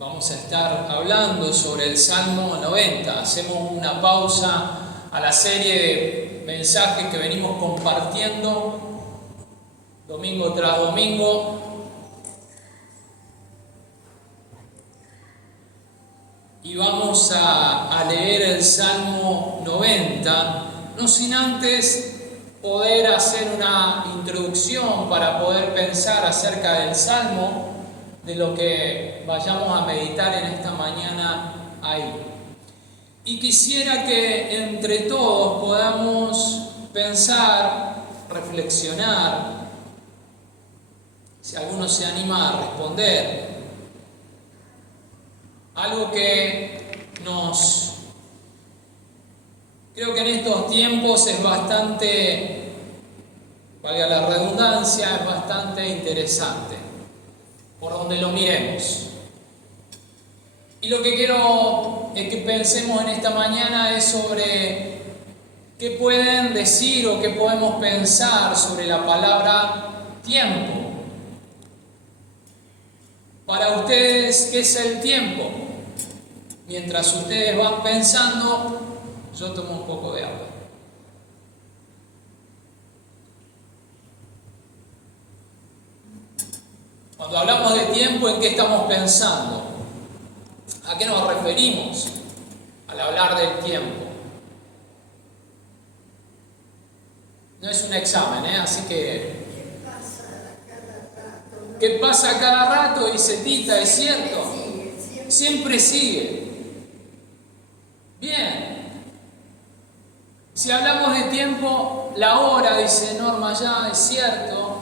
Vamos a estar hablando sobre el Salmo 90. Hacemos una pausa a la serie de mensajes que venimos compartiendo domingo tras domingo. Y vamos a leer el Salmo 90, no sin antes poder hacer una introducción para poder pensar acerca del Salmo, de lo que vayamos a meditar en esta mañana ahí. Y quisiera que entre todos podamos pensar, reflexionar, si alguno se anima a responder, algo que creo que en estos tiempos es bastante, valga la redundancia, es bastante interesante, por donde lo miremos. Y lo que quiero es que pensemos en esta mañana es sobre qué pueden decir o qué podemos pensar sobre la palabra tiempo. Para ustedes, ¿qué es el tiempo? Mientras ustedes van pensando, yo tomo un poco de agua. Cuando hablamos de tiempo, ¿en qué estamos pensando? ¿A qué nos referimos al hablar del tiempo? No es un examen, así que... ¿Qué pasa cada rato? Dice Tita, ¿es cierto? Siempre sigue. Bien. Si hablamos de tiempo, la hora, dice Norma ya, es cierto.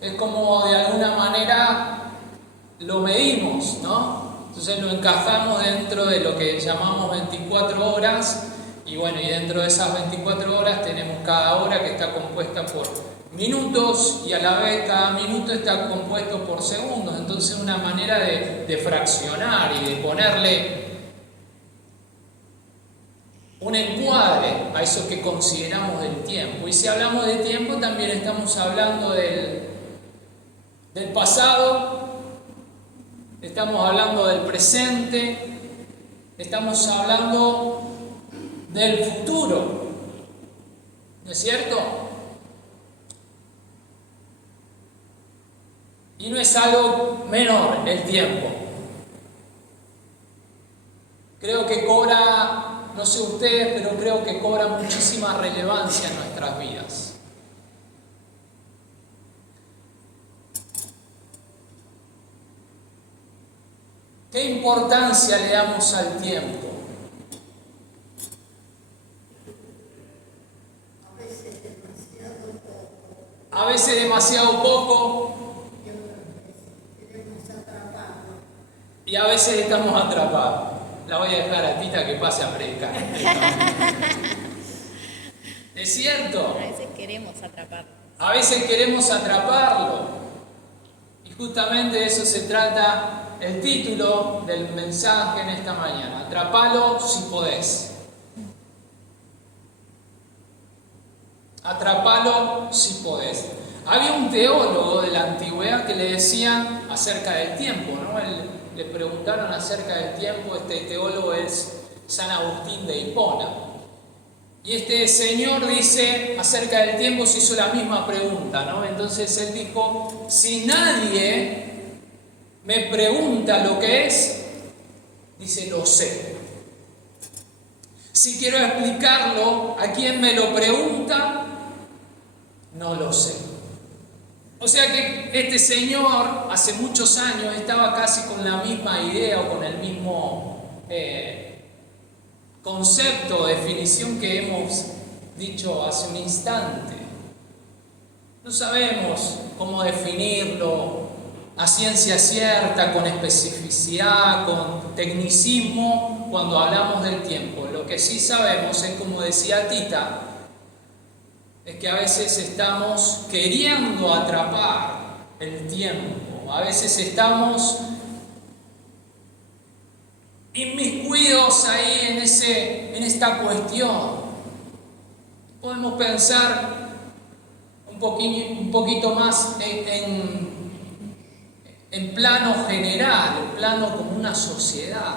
Es como de alguna manera lo medimos, ¿no? Entonces lo encajamos dentro de lo que llamamos 24 horas. Y bueno, y dentro de esas 24 horas tenemos cada hora que está compuesta por minutos y a la vez cada minuto está compuesto por segundos. Entonces una manera de fraccionar y de ponerle un encuadre a eso que consideramos del tiempo. Y si hablamos de tiempo también estamos hablando del pasado, estamos hablando del presente, estamos hablando del futuro, ¿no es cierto? Y no es algo menor el tiempo. Creo que cobra, no sé ustedes, pero creo que cobra muchísima relevancia en nuestras vidas. ¿Qué importancia le damos al tiempo? A veces demasiado poco. Y a veces estamos atrapados. La voy a dejar a Tita que pase a predicar. ¿Es cierto? A veces queremos atraparlo. A veces queremos atraparlo. Y justamente de eso se trata el título del mensaje en esta mañana. Atrapalo si podés. Atrapalo si podés. Había un teólogo de la antigüedad que le decían acerca del tiempo, ¿no? Le preguntaron acerca del tiempo. Este teólogo es San Agustín de Hipona. Y este señor dice acerca del tiempo, se hizo la misma pregunta, ¿no? Entonces él dijo: si nadie me pregunta lo que es, dice, lo sé. Si quiero explicarlo a quien me lo pregunta, no lo sé. O sea que este señor hace muchos años estaba casi con la misma idea o con el mismo concepto, definición que hemos dicho hace un instante. No sabemos cómo definirlo a ciencia cierta, con especificidad, con tecnicismo cuando hablamos del tiempo. Lo que sí sabemos es, como decía Tita, es que a veces estamos queriendo atrapar el tiempo, a veces estamos inmiscuidos ahí en esta cuestión. Podemos pensar un poquito más en plano general, en plano como una sociedad.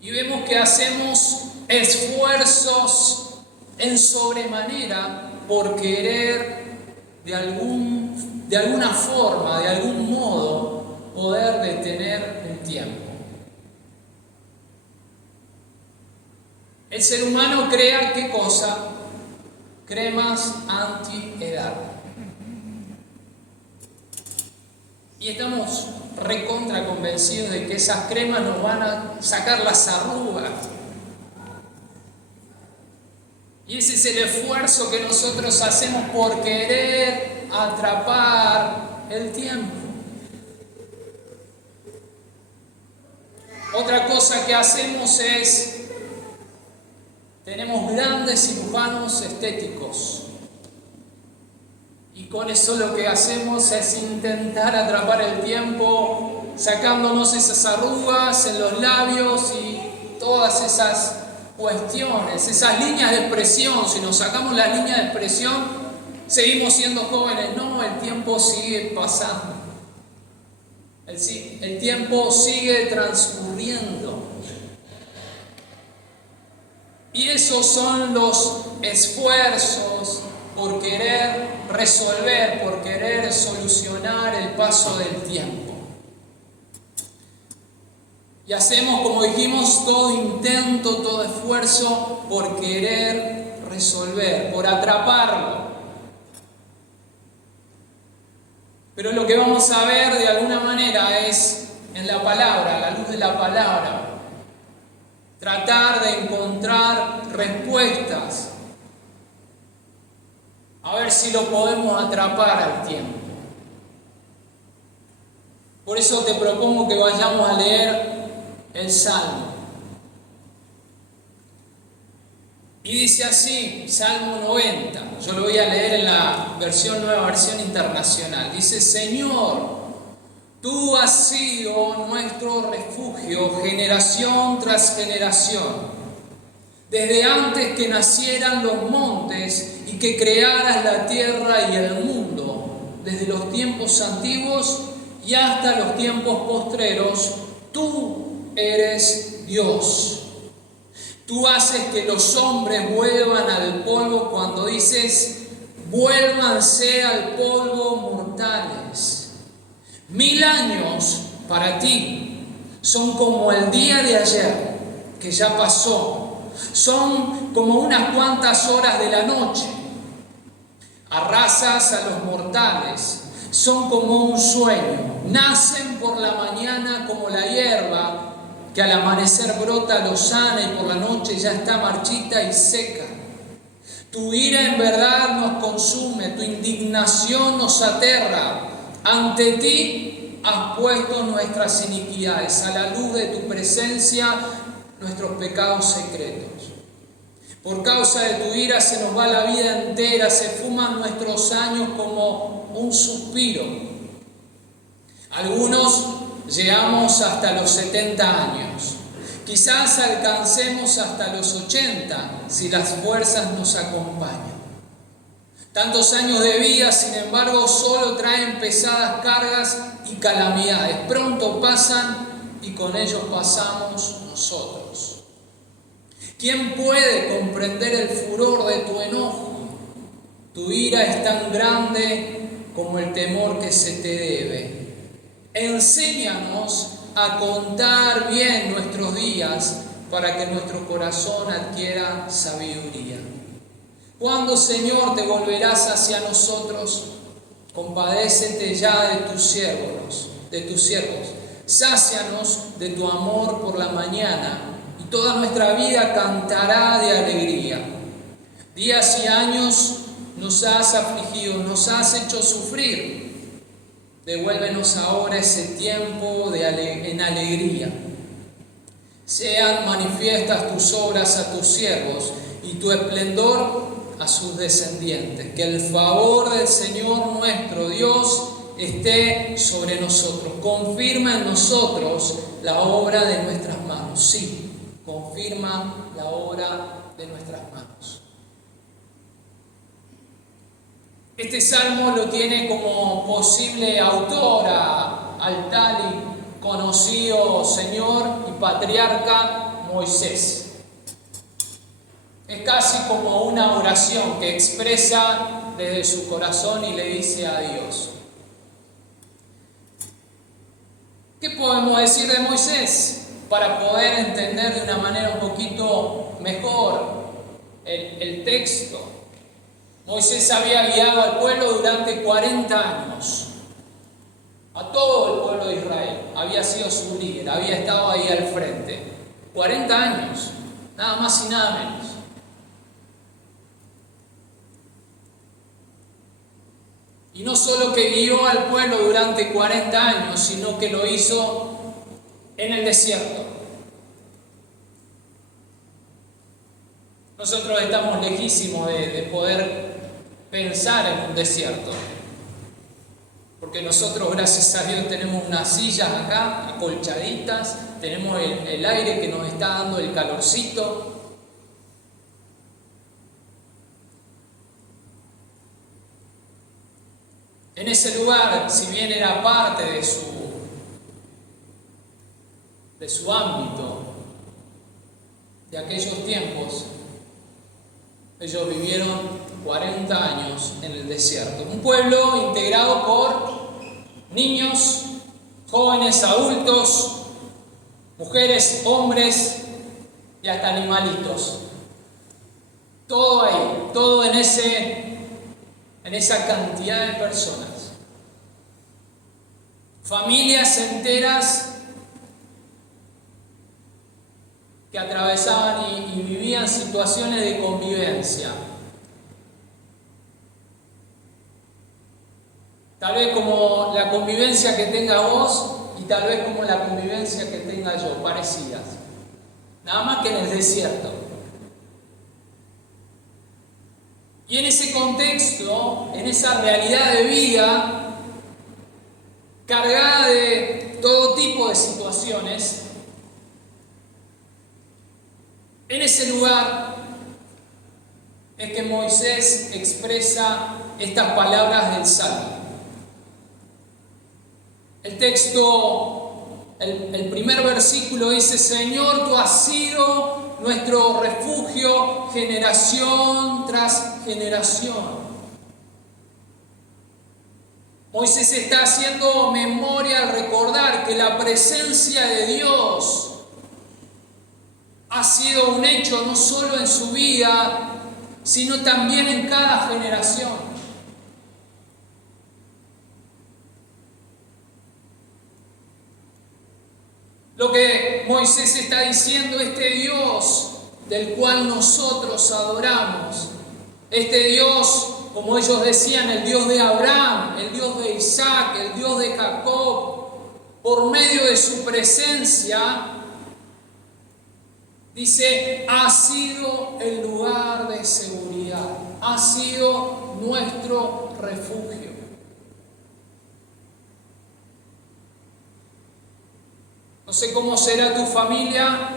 Y vemos que hacemos esfuerzos en sobremanera por querer de alguna forma, de algún modo, poder detener el tiempo. El ser humano crea ¿qué cosa? Cremas anti-edad. Y estamos recontra convencidos de que esas cremas nos van a sacar las arrugas. Y ese es el esfuerzo que nosotros hacemos por querer atrapar el tiempo. Otra cosa que hacemos es, tenemos grandes cirujanos estéticos. Y con eso lo que hacemos es intentar atrapar el tiempo, sacándonos esas arrugas en los labios y todas esas cuestiones, esas líneas de expresión. Si nos sacamos las líneas de expresión, seguimos siendo jóvenes. No, el tiempo sigue pasando. El tiempo sigue transcurriendo. Y esos son los esfuerzos por querer resolver, por querer solucionar el paso del tiempo. Y hacemos, como dijimos, todo intento, todo esfuerzo por querer resolver, por atraparlo. Pero lo que vamos a ver de alguna manera es en la palabra, a la luz de la palabra, tratar de encontrar respuestas, a ver si lo podemos atrapar al tiempo. Por eso te propongo que vayamos a leer el Salmo. Y dice así, Salmo 90, yo lo voy a leer en la nueva versión internacional. Dice: Señor, tú has sido nuestro refugio generación tras generación. Desde antes que nacieran los montes y que crearas la tierra y el mundo, desde los tiempos antiguos y hasta los tiempos postreros, tú eres Dios. Tú haces que los hombres vuelvan al polvo cuando dices: vuélvanse al polvo mortales. 1000 años para ti son como el día de ayer, que ya pasó. Son como unas cuantas horas de la noche. Arrasas a los mortales, son como un sueño. Nacen por la mañana como la hierba, que al amanecer brota lozana y por la noche ya está marchita y seca. Tu ira en verdad nos consume, tu indignación nos aterra. Ante ti has puesto nuestras iniquidades, a la luz de tu presencia nuestros pecados secretos. Por causa de tu ira se nos va la vida entera, se fuman nuestros años como un suspiro. Algunos llegamos hasta los 70 años. Quizás alcancemos hasta los 80 si las fuerzas nos acompañan. Tantos años de vida, sin embargo, solo traen pesadas cargas y calamidades. Pronto pasan y con ellos pasamos nosotros. ¿Quién puede comprender el furor de tu enojo? Tu ira es tan grande como el temor que se te debe. Enséñanos a contar bien nuestros días para que nuestro corazón adquiera sabiduría. ¿Cuándo, Señor, te volverás hacia nosotros? Compadécete ya de tus siervos. Sácianos de tu amor por la mañana y toda nuestra vida cantará de alegría. Días y años nos has afligido, nos has hecho sufrir. Devuélvenos ahora ese tiempo en alegría. Sean manifiestas tus obras a tus siervos y tu esplendor a sus descendientes. Que el favor del Señor nuestro Dios esté sobre nosotros. Confirma en nosotros la obra de nuestras manos. Sí, confirma la obra de nuestras manos. Este salmo lo tiene como posible autora al tal y conocido Señor y patriarca Moisés. Es casi como una oración que expresa desde su corazón y le dice a Dios. ¿Qué podemos decir de Moisés para poder entender de una manera un poquito mejor el texto? Moisés había guiado al pueblo durante 40 años, a todo el pueblo de Israel. Había sido su líder, había estado ahí al frente. 40 años, nada más y nada menos. Y no solo que guió al pueblo durante 40 años, sino que lo hizo en el desierto. Nosotros estamos lejísimos de poder pensar en un desierto. Porque nosotros, gracias a Dios, tenemos unas sillas acá, acolchaditas, tenemos el aire que nos está dando el calorcito. En ese lugar, si bien era parte de su ámbito, de aquellos tiempos, ellos vivieron 40 años en el desierto. Un pueblo integrado por niños, jóvenes, adultos, mujeres, hombres y hasta animalitos. Todo ahí, todo en esa cantidad de personas. Familias enteras que atravesaban y vivían situaciones de convivencia. Tal vez como la convivencia que tenga vos y tal vez como la convivencia que tenga yo, parecidas. Nada más que en el desierto. Y en ese contexto, en esa realidad de vida, cargada de todo tipo de situaciones, en ese lugar es que Moisés expresa estas palabras del Salmo. El texto, el primer versículo dice: Señor, tú has sido nuestro refugio generación tras generación. Moisés está haciendo memoria al recordar que la presencia de Dios ha sido un hecho no solo en su vida, sino también en cada generación. Lo que Moisés está diciendo, este Dios del cual nosotros adoramos, este Dios, como ellos decían, el Dios de Abraham, el Dios de Isaac, el Dios de Jacob, por medio de su presencia, dice, ha sido el lugar de seguridad, ha sido nuestro refugio. No sé cómo será tu familia,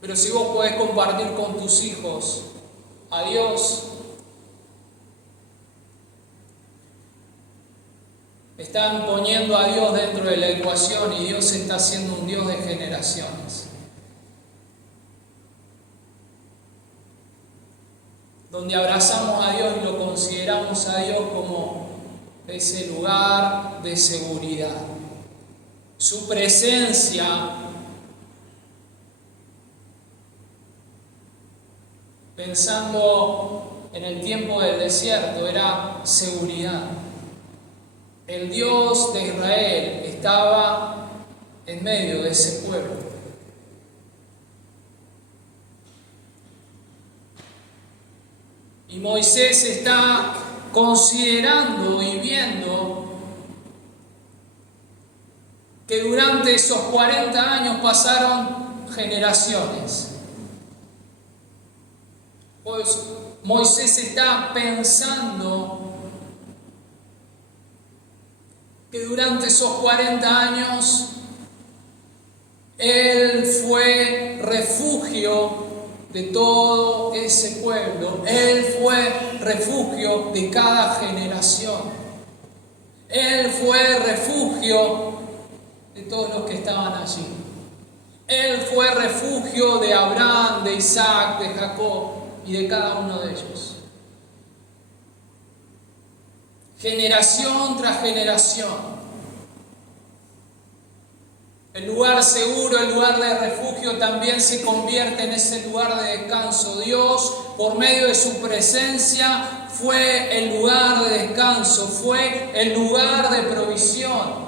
pero si vos podés compartir con tus hijos a Dios, están poniendo a Dios dentro de la ecuación y Dios está siendo un Dios de generaciones. Donde abrazamos a Dios y lo consideramos a Dios como ese lugar de seguridad. Su presencia, pensando en el tiempo del desierto, era seguridad. El Dios de Israel estaba en medio de ese pueblo. Y Moisés está considerando y viendo que durante esos 40 años pasaron generaciones. Pues Moisés está pensando que durante esos 40 años Él fue refugio de todo ese pueblo. Él fue refugio de cada generación. Él fue refugio de todos los que estaban allí. Él fue refugio de Abraham, de Isaac, de Jacob y de cada uno de ellos. Generación tras generación. El lugar seguro, el lugar de refugio también se convierte en ese lugar de descanso. Dios, por medio de su presencia, fue el lugar de descanso, fue el lugar de provisión.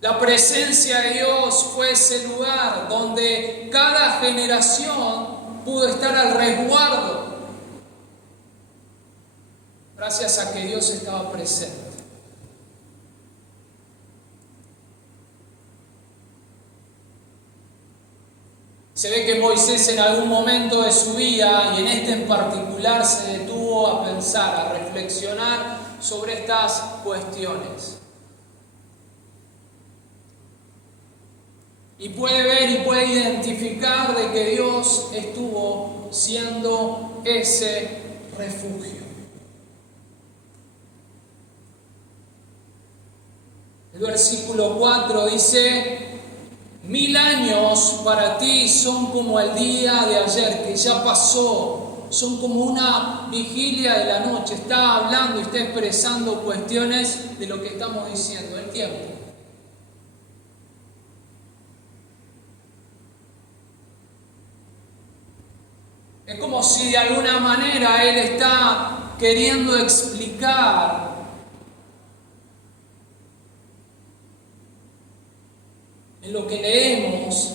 La presencia de Dios fue ese lugar donde cada generación pudo estar al resguardo, gracias a que Dios estaba presente. Se ve que Moisés en algún momento de su vida, y en este en particular, se detuvo a pensar, a reflexionar sobre estas cuestiones. Y puede ver y puede identificar de que Dios estuvo siendo ese refugio. El versículo 4 dice: 1000 años para ti son como el día de ayer, que ya pasó. Son como una vigilia de la noche. Está hablando y está expresando cuestiones de lo que estamos diciendo, el tiempo. Es como si de alguna manera Él está queriendo explicar en lo que leemos,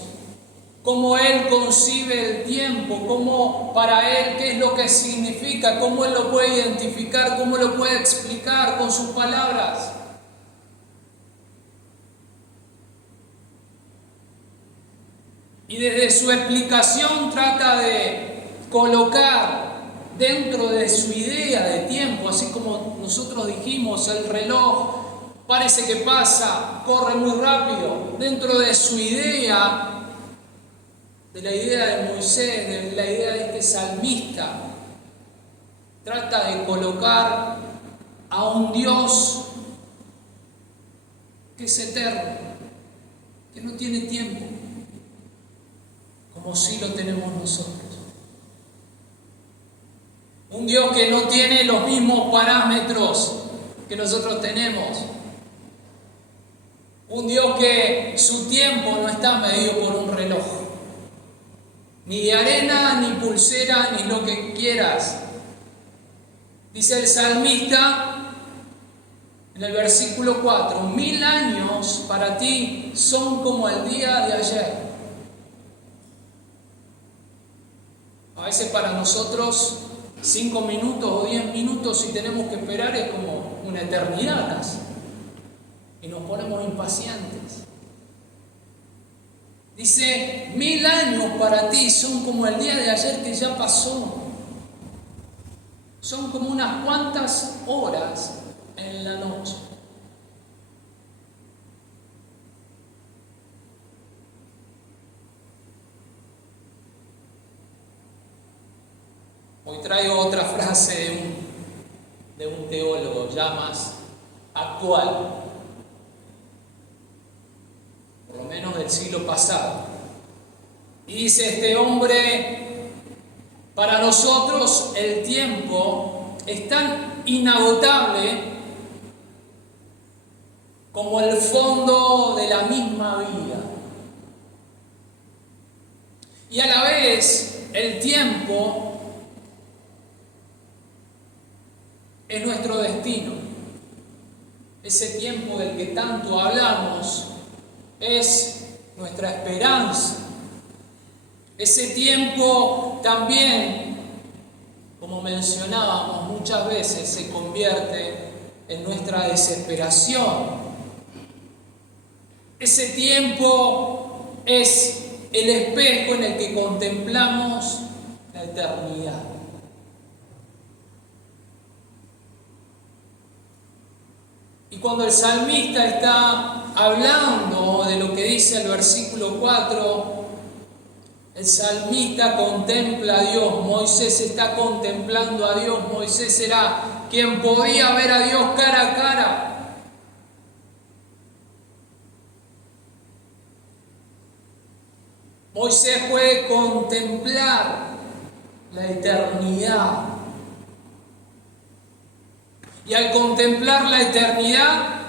cómo Él concibe el tiempo, cómo para Él qué es lo que significa, cómo Él lo puede identificar, cómo lo puede explicar con sus palabras. Y desde su explicación trata de colocar dentro de su idea de tiempo, así como nosotros dijimos, el reloj parece que pasa, corre muy rápido. Dentro de su idea, de la idea de Moisés, de la idea de este salmista, trata de colocar a un Dios que es eterno, que no tiene tiempo, como sí lo tenemos nosotros. Un Dios que no tiene los mismos parámetros que nosotros tenemos. Un Dios que su tiempo no está medido por un reloj, ni de arena, ni pulsera, ni lo que quieras. Dice el salmista en el versículo 4: 1000 años para ti son como el día de ayer. A veces para nosotros 5 minutos o 10 minutos, si tenemos que esperar, es como una eternidad casi. Y nos ponemos impacientes. Dice: 1000 años para ti son como el día de ayer que ya pasó. Son como unas cuantas horas en la noche. Hoy traigo otra frase de un teólogo ya más actual, por lo menos del siglo pasado. Y dice este hombre: para nosotros el tiempo es tan inagotable como el fondo de la misma vida. Y a la vez el tiempo es nuestro destino. Ese tiempo del que tanto hablamos es nuestra esperanza. Ese tiempo también, como mencionábamos muchas veces, se convierte en nuestra desesperación. Ese tiempo es el espejo en el que contemplamos la eternidad. Y cuando el salmista está hablando de lo que dice el versículo 4, el salmista contempla a Dios. Moisés está contemplando a Dios. Moisés era quien podía ver a Dios cara a cara. Moisés puede contemplar la eternidad. Y al contemplar la eternidad,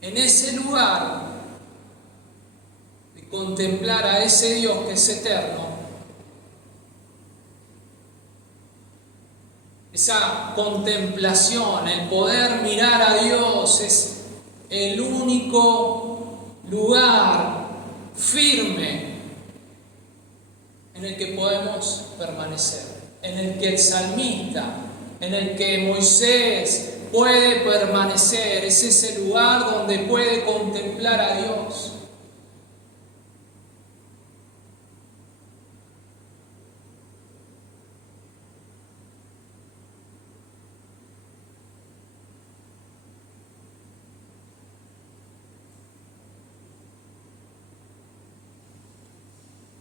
en ese lugar de contemplar a ese Dios que es eterno, esa contemplación, el poder mirar a Dios, es el único lugar firme en el que podemos permanecer, en el que el salmista, en el que Moisés puede permanecer. Es ese lugar donde puede contemplar a Dios.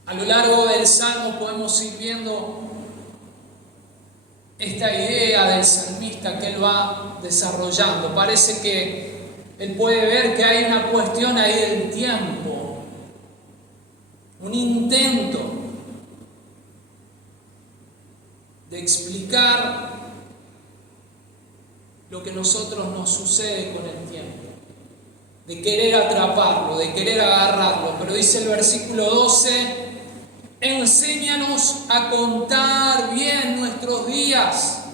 A lo largo del Salmo podemos ir viendo esta idea del salmista que él va desarrollando. Parece que él puede ver que hay una cuestión ahí del tiempo, un intento de explicar lo que a nosotros nos sucede con el tiempo, de querer atraparlo, de querer agarrarlo. Pero dice el versículo 12: enséñanos a contar bien nuestros días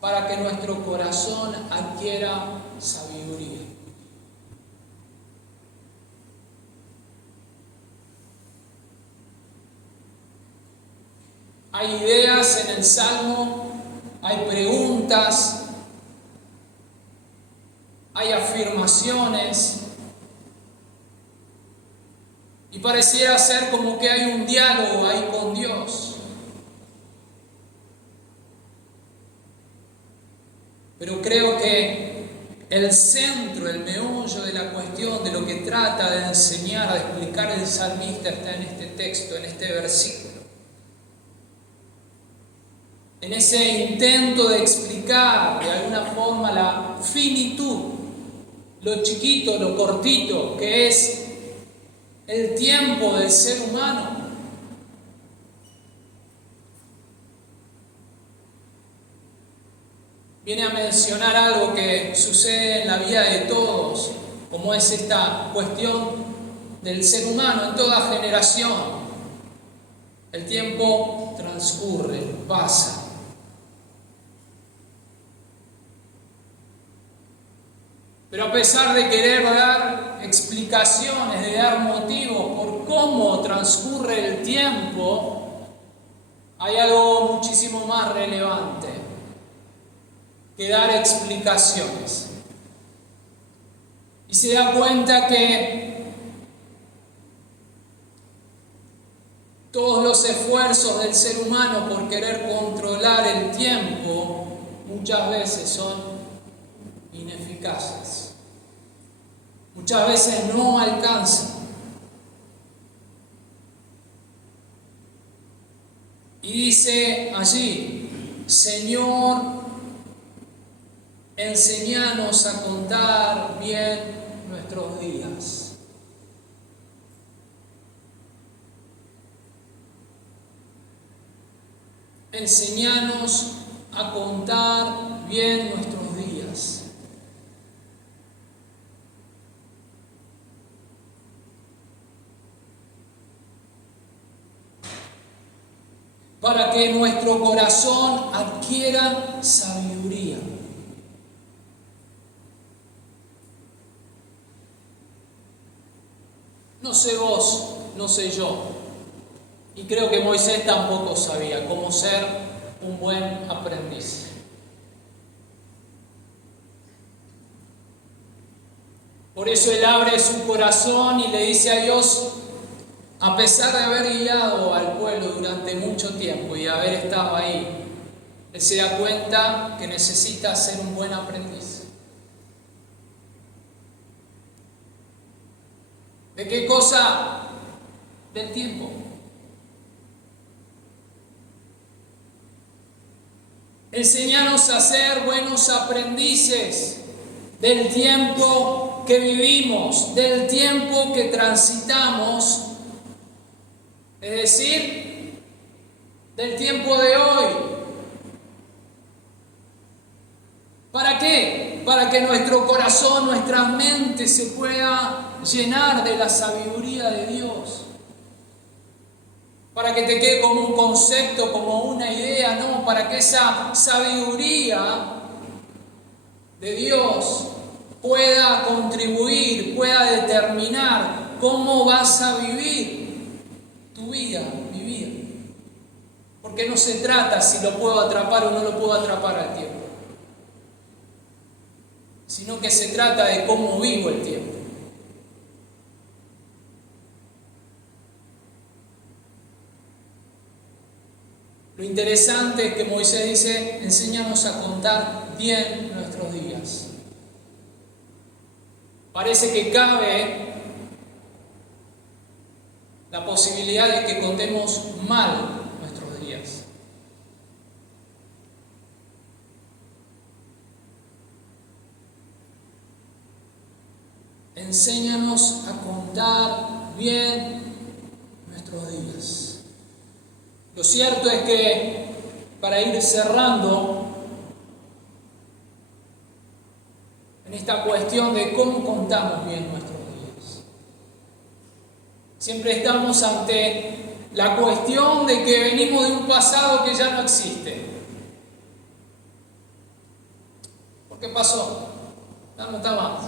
para que nuestro corazón adquiera sabiduría. Hay ideas en el Salmo, hay preguntas, hay afirmaciones. Y pareciera ser como que hay un diálogo ahí con Dios. Pero creo que el centro, el meollo de la cuestión, de lo que trata de enseñar, de explicar el salmista, está en este texto, en este versículo. En ese intento de explicar de alguna forma la finitud, lo chiquito, lo cortito que es el tiempo del ser humano. Viene a mencionar algo que sucede en la vida de todos, como es esta cuestión del ser humano en toda generación. El tiempo transcurre, pasa. Pero a pesar de querer dar explicaciones, de dar motivos por cómo transcurre el tiempo, hay algo muchísimo más relevante que dar explicaciones. Y se da cuenta que todos los esfuerzos del ser humano por querer controlar el tiempo muchas veces son ineficaces. Muchas veces no alcanzan. Y dice allí: Señor, enséñanos a contar bien nuestros días. Enséñanos a contar bien nuestros días. Para que nuestro corazón adquiera sabiduría. No sé vos, no sé yo, y creo que Moisés tampoco sabía cómo ser un buen aprendiz. Por eso él abre su corazón y le dice a Dios: a pesar de haber guiado al pueblo durante mucho tiempo y haber estado ahí, Él se da cuenta que necesita ser un buen aprendiz. ¿De qué cosa? Del tiempo. Enséñanos a ser buenos aprendices del tiempo que vivimos, del tiempo que transitamos, es decir, del tiempo de hoy. ¿Para qué? Para que nuestro corazón, nuestra mente se pueda llenar de la sabiduría de Dios. Para que te quede como un concepto, como una idea, no, para que esa sabiduría de Dios pueda contribuir, pueda determinar cómo vas a vivir tu vida, mi vida. Porque no se trata si lo puedo atrapar o no lo puedo atrapar al tiempo, sino que se trata de cómo vivo el tiempo. Lo interesante es que Moisés dice, enséñanos a contar bien nuestros días. Parece que cabe la posibilidad de que contemos mal nuestros días. Enséñanos a contar bien nuestros días. Lo cierto es que, para ir cerrando, en esta cuestión de cómo contamos bien nuestros días, siempre estamos ante la cuestión de que venimos de un pasado que ya no existe. ¿Por qué pasó? Ya no está más.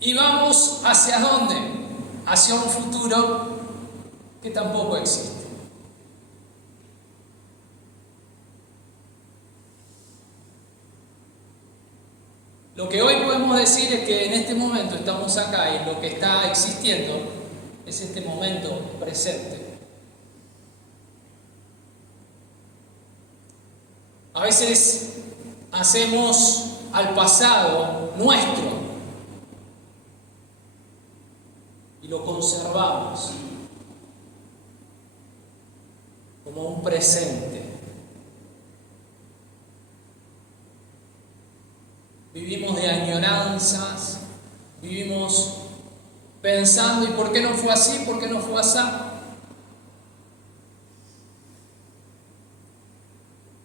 Y vamos ¿hacia dónde? Hacia un futuro que tampoco existe. Lo que hoy podemos decir es que en este momento estamos acá y lo que está existiendo es este momento presente. A veces hacemos al pasado nuestro y lo conservamos como un presente. Vivimos de añoranzas, vivimos pensando, ¿y por qué no fue así? ¿Por qué no fue así?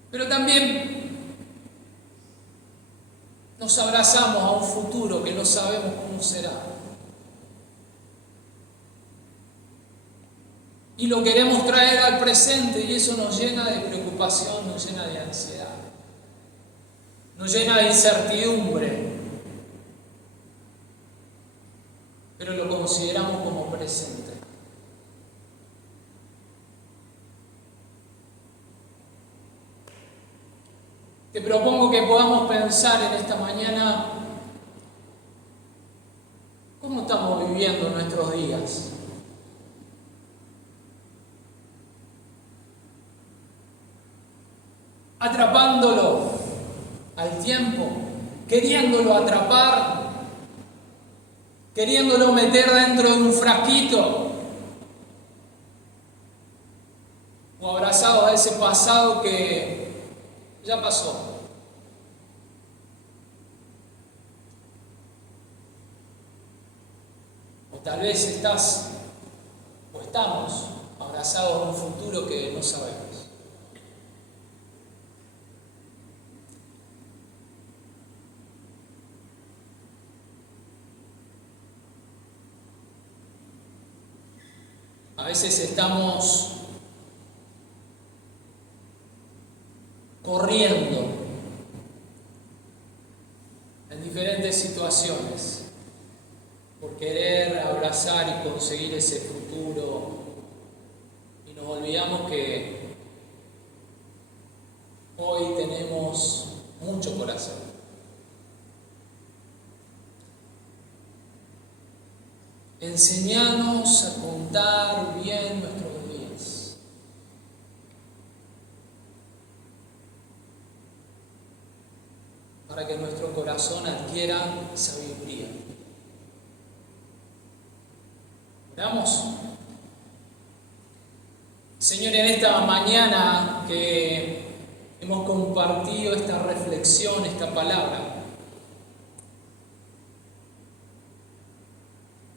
Pero también nos abrazamos a un futuro que no sabemos cómo será. Y lo queremos traer al presente y eso nos llena de preocupación, nos llena de ansiedad, nos llena de incertidumbre, pero lo consideramos como presente. Te propongo que podamos pensar en esta mañana cómo estamos viviendo nuestros días. Atrapándolo al tiempo, queriéndolo atrapar, queriéndolo meter dentro de un frasquito, o abrazados a ese pasado que ya pasó. O tal vez estás o estamos abrazados a un futuro que no sabemos. A veces estamos corriendo en diferentes situaciones por querer abrazar y conseguir ese futuro y nos olvidamos que hoy tenemos mucho por hacer. Enseñanos a contar bien nuestros días. para que nuestro corazón adquiera sabiduría. Oramos. Señor, en esta mañana que hemos compartido esta reflexión, esta palabra,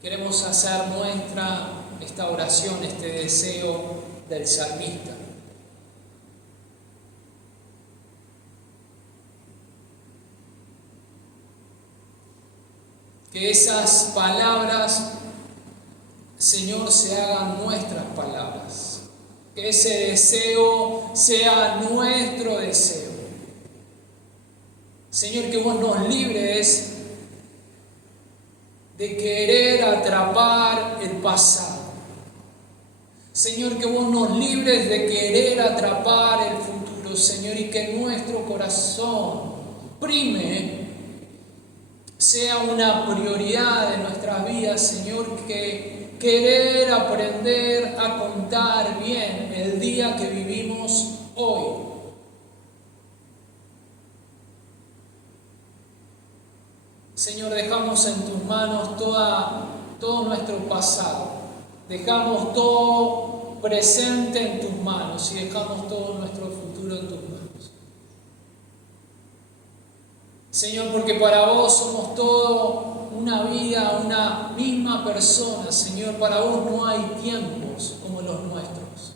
queremos hacer nuestra esta oración, este deseo del salmista. Que esas palabras, Señor, se hagan nuestras palabras. Que ese deseo sea nuestro deseo. Señor, que vos nos libres de querer atrapar el pasado. Señor, que vos nos libres de querer atrapar el futuro, Señor, y que nuestro corazón prime, sea una prioridad de nuestras vidas, Señor, que querer aprender a contar bien el día que vivimos hoy. Señor, dejamos en tus manos todo nuestro pasado. Dejamos todo presente en tus manos y dejamos todo nuestro futuro en tus manos. Señor, porque para vos somos todo una vida, una misma persona, Señor. Para vos no hay tiempos como los nuestros.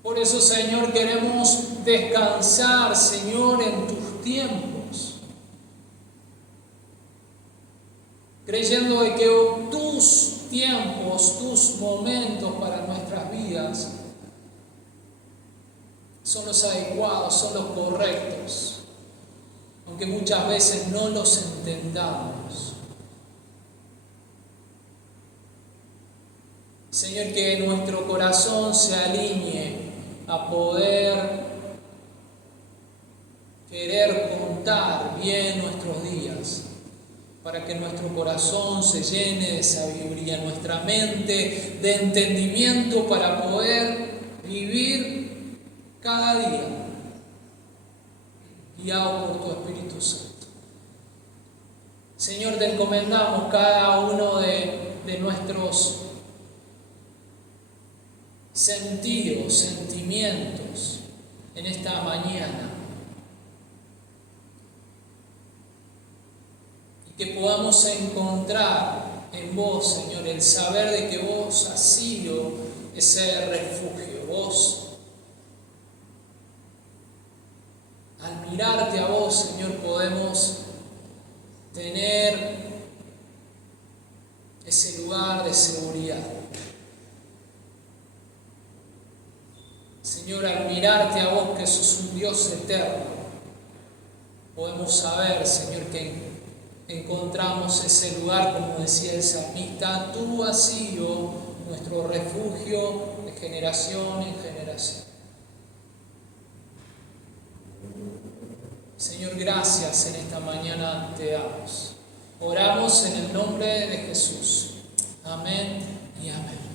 Por eso, Señor, queremos descansar, Señor, en tus tiempos, creyendo de que tus tiempos, tus momentos para nuestras vidas son los adecuados, son los correctos, aunque muchas veces no los entendamos. Señor, que nuestro corazón se alinee a poder querer contar bien nuestros días, para que nuestro corazón se llene de sabiduría, nuestra mente de entendimiento para poder vivir cada día guiado por tu Espíritu Santo. Señor, te encomendamos cada uno de nuestros sentidos, sentimientos en esta mañana. Que podamos encontrar en vos, Señor, el saber de que vos has sido ese refugio. Vos, al mirarte a vos, Señor, podemos tener ese lugar de seguridad. Señor, al mirarte a vos, que sos un Dios eterno, podemos saber, Señor, que encontramos ese lugar, como decía el salmista, tú has sido nuestro refugio de generación en generación. Señor, gracias en esta mañana te damos. Oramos en el nombre de Jesús. Amén y amén.